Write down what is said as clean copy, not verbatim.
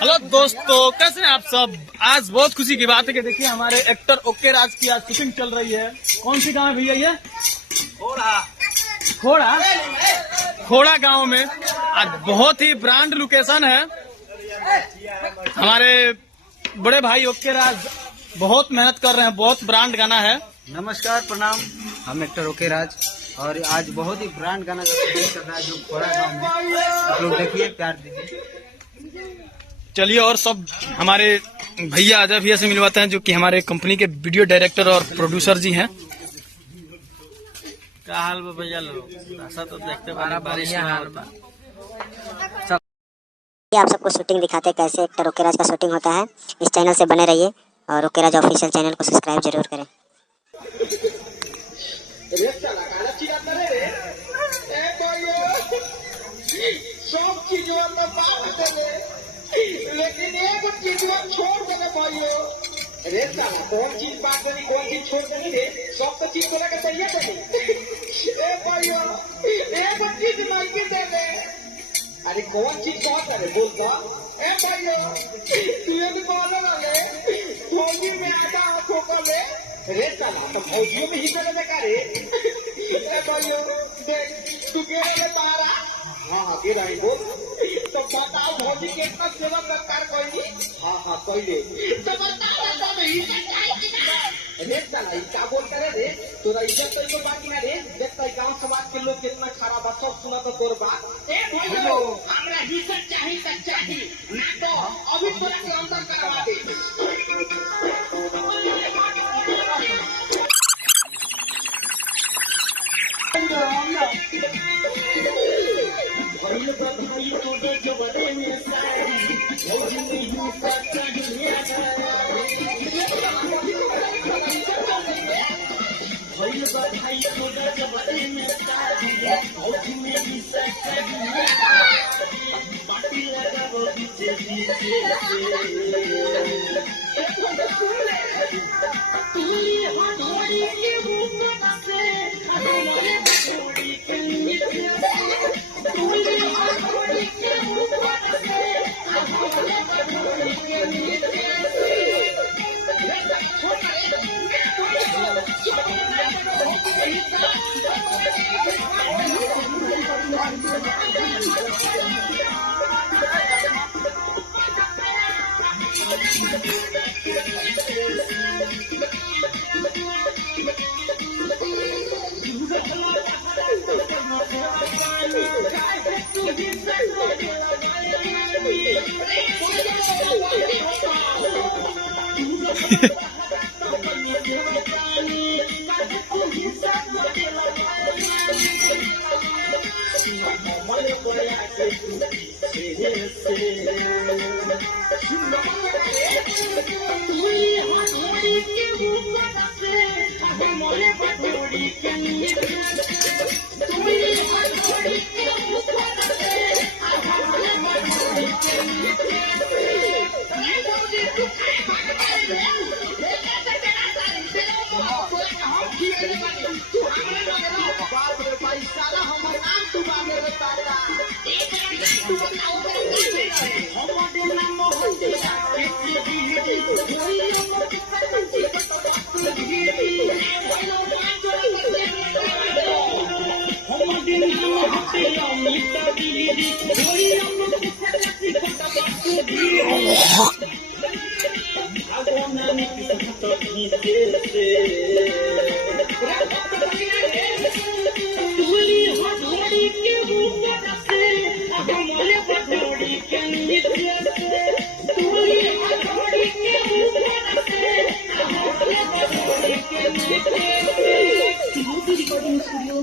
Hello दोस्तों, कैसे हैं आप सब। आज बहुत खुशी की बात है कि देखिए हमारे एक्टर ओके राज की आज शूटिंग चल रही है। कौन सी गांव है भैया ये? खोड़ा गांव में आज बहुत ही ब्रांड लोकेशन है। हमारे बड़े भाई ओके राज बहुत मेहनत कर रहे हैं, बहुत ब्रांड गाना है। नमस्कार, प्रणाम। हम एक्टर ओके राज और आज बहुत ही ब्रांड गाना कर रहा है जो खोड़ा गाँव में। आप लोग देखिए, प्यार दीजिए। चलिए और सब हमारे भैया अजय भैया से मिलवाते हैं जो कि हमारे कंपनी के वीडियो डायरेक्टर और प्रोड्यूसर जी हैं। क्या हाल बा भैया लोग? ऐसा तो देखते बारिश आप सबको शूटिंग दिखाते हैं कैसे एक्टर ओके राज का शूटिंग होता है। इस चैनल से बने रहिए और ओके राज ऑफिशियल चैनल को सब्सक्राइब जरूर करें। लेकिन एक चीज छोड़ देने भाइयों। अरे साला कौन चीज बात करी, कौन चीज छोड़ देनी रे? सब तो चीज बोला के चाहिए बनी। ए भाइयों एक चीज नहीं के दे दे। अरे कौन चीज बहुत है बोल बा। ए भाइयों तू एक बोला ना ले फौजी में आटा ठोकर ले। अरे साला तो फौजियों में ही चले का रे। ए भाइयों देख तू के ले तारा। हाँ गे रही बोल। तो बताओ भौजी के इतना सेवा प्रकार कोई। हाँ पहले तो बताओ रे साला क्या बोल करे रे? तोरा इज्जत तो इनको बाकी ना रे। देखता गांव समाज के लोग कितना खराब है, सब सुना तो तोर बात। ए भैया हमरा इज्जत चाहिए तक चाहिए ना तो अभी तोरा के अंदर करवा दे। Recording studio,